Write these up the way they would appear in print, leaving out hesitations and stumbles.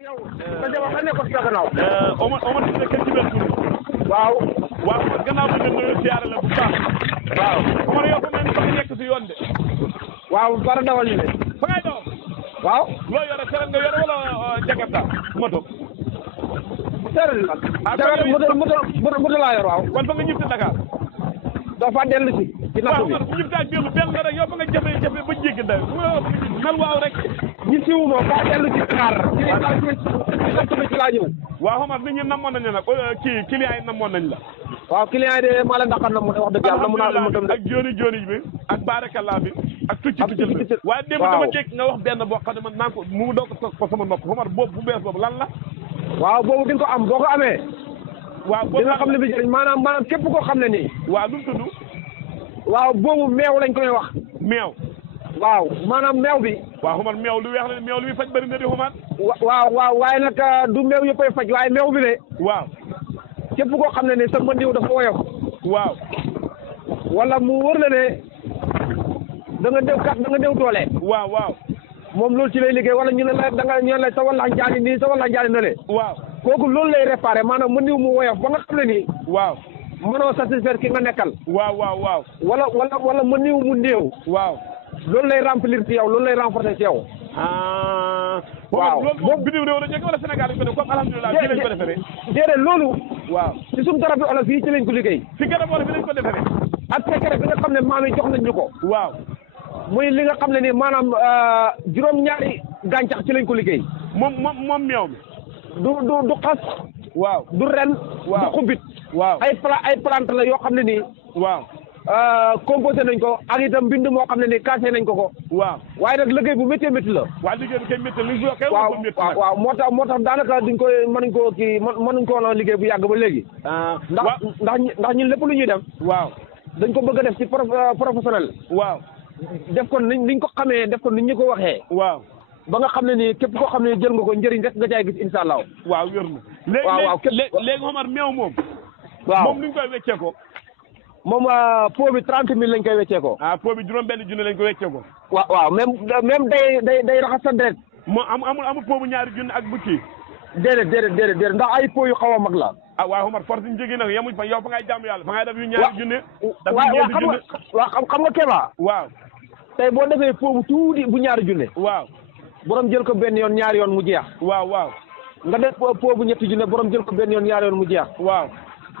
yow sa jabar la nekkoon sa gannaaw. Omar si nekk ci benn tur. waaw. waaw Omar gannaaw bi nga nuyoo siyaare la bu baax. waaw. Omar yow fa mel ni fa nga nekk si yoon de. waaw bara dawal ñu ne. fa ngay dawal. waaw. loo yore tere nga yore wala jakarta moto. tere la. moto laa yor waaw. kon fa nga ñib si Dakar. doo fa dellu si. ci natt bi waaw Omar ñib daal benn la rek yow fa nga jafe-jafe ba jéggi ndaw mel waaw rek. ñu siiw ma fa dellu ci Dakar. ci natt bi ci laa ñëw. waaw Omar nit ñi namoon nañ la nag kii client yi namoon nañ la. waaw client yi de maa leen daqal na mu wax dëgg yàlla naa la mu dem ak jooni bi ak barakalla bi ak tucci bi waaye démb dama dégg nga wax benn boo xam ne man naa ko mu doog ko sama nopp Omar boobu bu bees boobu lan la. waaw boobu di nga ko am boo ko amee. waaw di nga xam ne bi jëriñ maanaam képp koo xam ne nii. waaw lu mu tudd. waaw boobu meew lañ koy wax. meew. waaw maanaam meew bi. waaw Omar meew lu weex la meew lu muy faj bëri na di Omar. waaw waaye nag du meew yëppay faj waaye meew bi de. waaw. képp koo xam ne ni sa mëndiw dafa woyof. waaw. wala mu wër la ne da nga néew doole. waaw. moom loolu ci lay liggéey wala ñu ne la ñu ne la sa wàllu njaani nii sa wàllu njaani na le. waaw. kooku loolu lay réparé maanaam mëndiw mu woyof ba nga xam ne nii. waaw. mënoo satisfaire ki nga nekkal. waaw. wala mëndiw mu néew. waaw. loolu lay remplir ci yow loolu lay renforcer ci yow. waaw loolu moom bitim réew la njëkk wala Sénégal lañ ko def comme alhamdulilah fii lañ ko defee. déedéet loolu. waaw ci suñu garab bi olof yi ci lañ ko liggéey. ci garab olof yi lañ ko defee. ak secret bi nga xam ne maam yi jox nañ ñu ko. waaw. muy li nga xam ne ni maanaam juróom-ñaari gàncax ci lañ ko liggéey. moom meew mi. du xas. waaw du ren. waaw du xubbit. waaw ay plante la yoo xam ne nii. waaw. composé nañ ko ak itam mbind moo xam ne nii cassé nañ ko. waaw waaye nag liggéey bu métti métti la. waaw liggéey bi kay métti li ñu koy waaw moo tax daanaka duñ koy mënuñ koo kii mënuñ ko woon liggéey bu yàgg ba léegi. ndax ñun lépp lu ñuy def. waaw dañ ko bëgg a def ci professionnel. waaw. def ko niñ ko xamee def ko niñ ñu ko waxee. waaw. ba nga xam ne nii képp koo xam ne jël nga ko njëriñ rek nga jaay gis incha allah. waaw wér na. léegi Omar meew moom. waaw moom nuñ koy weccee ko. moom pot bi 30 000 lañ koy weccee ko. pot bi juróom-benn junne lañ koy weccee ko. waaw même day raxas sa deret. amul pot bu ñaari junne ak bu kii. déedéet ndax ay pot yu xaw a mag la. waaw Omar force ñu jógee nag yemuñ fa yow fa ngay jàmm yàlla fa ngay def yu ñaari junne. xam nga Kéba. waaw. tey boo defee pot bu tuuti bu ñaari junne. waaw. borom jël ko benn yoon ñaari yoon mu jeex. waaw. nga def pot bu ñetti junne borom jël ko benn yoon ñaari yoon mu jeex. waaw.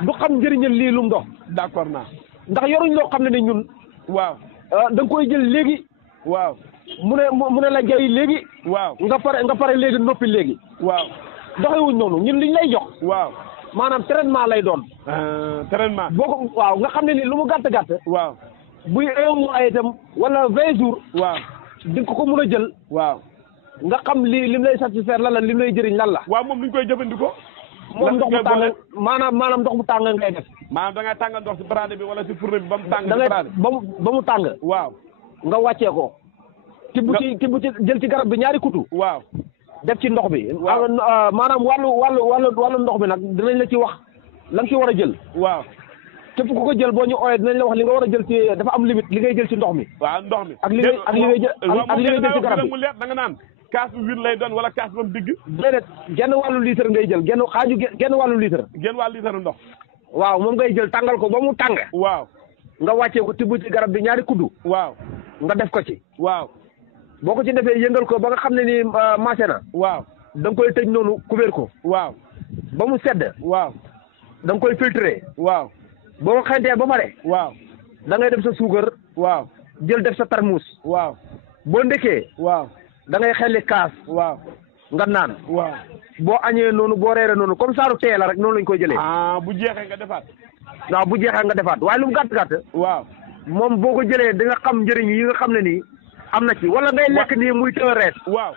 du xam njëriñal lii lu mu dox. d'accord naa. ndax yoruñ loo xam ne ni ñun. waaw. da nga koy jël léegi. waaw. mu ne la jaay léegi. waaw. nga pare léegi noppi léegi. waaw. doxewuñ noonu ñun liñ lay jox. waaw. maanaam traitement lay doon. traitement. boo ko waaw nga xam ne ni lu mu gàtt. waaw. buy 1 mois itam wala 20 jours. waaw. di nga ko mën a jël. waaw. nga xam lim lay satisfaire lan la lim lay jëriñ lan la. waaw moom ñu koy jëfandikoo. moom ndox mu tàng maanaam ndox mu tàng ngay def. maanaam da ngay tàngal ndox si baraade bi wala si fourne bi ba mu tàng. da ngay ba mu tàng. waaw. nga wàccee ko. tibb ci jël ci garab bi ñaari kutu. waaw. def ci ndox bi. waaw maanaam wàllu ndox bi nag dinañ la ci wax la nga ci war a jël. waaw. képp ku ko jël boo ñu ooyee dinañ la wax li nga war a jël ci dafa am limite li ngay jël ci ndox mi. waaw ndox mi. ak li ngay jël ci garab bi. mu leer da nga naan kaas bu huile lay doon wala kaas ba mu digg. déedéet genn wàllu litre ngay jël genn wàllu litre. genn wàllu litre ndox. waaw moom ngay jël tàngal ko ba mu tàng. waaw. nga wàccee ko tibb ci garab bi ñaari kuddu. waaw. nga def ko ci. waaw. boo ko ci defee yëngal ko ba nga xam ne ni maase na. waaw. da nga koy tëj noonu couvert ko. waaw. ba mu sedd. waaw. da nga koy filtrer. waaw. boo ko xentee ba pare. waaw. da ngay def sa suukar. waaw. jël def sa tarmuus. waaw. boo ndekee. waaw. da ngay xelli kaas. waaw. nga naan. waaw. boo añee noonu boo reeree noonu comme saaru tee la rek noonu lañ koy jëlee. bu jeexee nga defaat. waaw bu jeexee nga defaat waaye lu mu gàtt. waaw. moom boo ko jëlee di nga xam njëriñ yi nga xam ne nii am na ci wala ngay lekk nii muy tëë rees. waaw.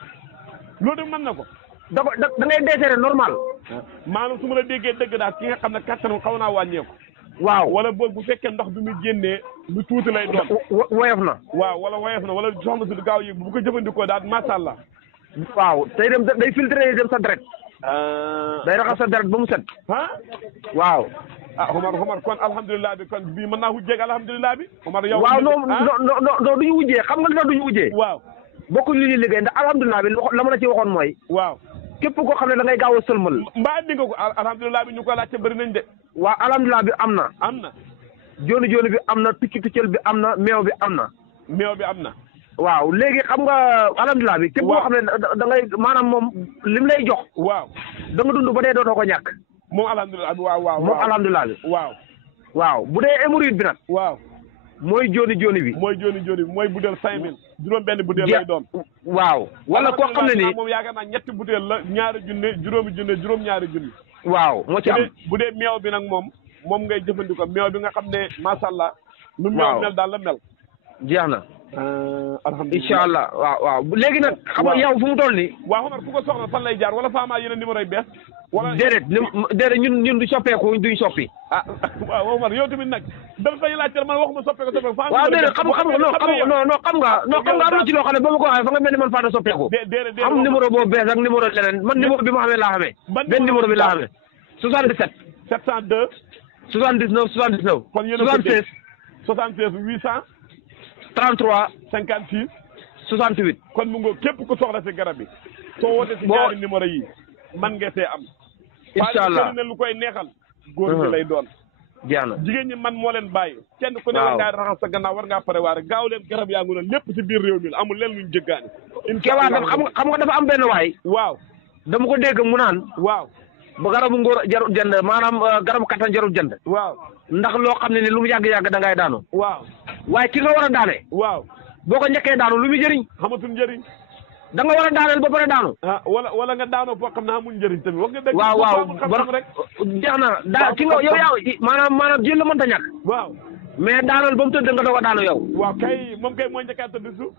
loolu de mën na ko. da ngay deesere normal. maanaam su ma la déggee dëgg daal ki nga xam ne kattanam xaw naa wàññeeku. waaw wala boog bu fekkee ndox bi muy génnee lu tuuti lay doon. woyof na. waaw wala woyof na wala soxna si du gaaw yi bu ko jëfandikoo daal macha allah. waaw tey dem day filtré dem sa deret. day raxas sa deret ba mu set. waaw. Omar kon alhamdulilah bi kon bii mën naa wujjeeg alhamdulilah bi. Omar yow waaw non duñu wujjee xam nga li tax duñu wujjee. waaw. bokkuñ li ñuy liggéey ndax alhamdulilah bi la ma la ci waxoon mooy. waaw. képp koo xam ne da ngay gaaw a sëlmal. mbaa di nga ko alhamdulilah bi ñu ko laajte bëri nañ de. waaw alhamdulilah bi am na. am na. jooni jooni bi am na tucc tuccal bi am na meew bi am na. meew bi am na. waaw léegi xam nga alhamdulilah bi. képp koo xam ne da ngay maanaam moom lim lay jox. waaw da nga dund ba dee dootoo ko ñàkk. moom alhamdulilah bi waaw. moom alhamdulilah bi. waaw bu dee hémorroïde bi nag. waaw. mooy jooni jooni bi. mooy jooni jooni bi mooy butéel 5000. juróom benn butéel lay doon. waaw wala koo xam ne nii moom yaakaar naa ñetti butéel la ñaari junne juróomi junne juróom-ñaari junne. waaw moo ci am bu dee meew bi nag moom ngay jëfandikoo meew bi nga xam ne macha allah. nu meew mel daal la mel. jeex na. alhamdulilah incha allah waaw léegi nag. xam nga yow fu mu toll nii. waaw Omar fu ko soxla fan lay jaar wala Fama yeneen numéro yi bees. wala déedéet ñun du soppeeku duñ soppi. waaw Omar yow tamit nag dafa fay laajte man waxuma soppeeku. waaw déedéet xam nga am na ci loo xam ne ba ma ko waxee fa nga mel ni man faa soppeeku. déedéet am numéro boobu bees ak numéro leneen man numéro bi ma xamee laa xamee. benn numéro bi laa xamee. 77. 702. 79. kon yéen a 76. 76 800. 33. 56. 68. kon mu ngoog képp ku soxla si garab yi. soo wootee si ñaari numéro yi man nga see am. incha allah waaye ne lu koy neexal. góor ñi lay doon. jeex na jigéen ñi man moo leen bàyyi. kenn ku ne war ngaa raxas sa gannaaw war ngaa pare waare gaaw leen garab yaa ngi noonu lépp si biir réew mi la amul leen luñ jëggaani. incha allah xam nga dafa am benn waay. waaw. dama ko dégg mu naan. waaw. ba garabu ngóor jarul jënd maanaam garabu kattan jarul jënd. waaw. ndax loo xam ne ni lu mu yàgg da ngay daanu. waaw. waaye ki nga war a daane. waaw. boo ko njëkkee daanu lu muy jëriñ. xamatul njëriñ. da nga war a daaneel ba pare daanu. wala nga daanoo foo xam ne amul njëriñ tamit wax nga dëgg. waaw rek. jeex na ki nga yow maanaam jël la mënta ñàkk. waaw. mais daaneel ba mu tëdd nga doog a daanu yow. waaw kay moom kay mooy njëkkaat tëdd suuf.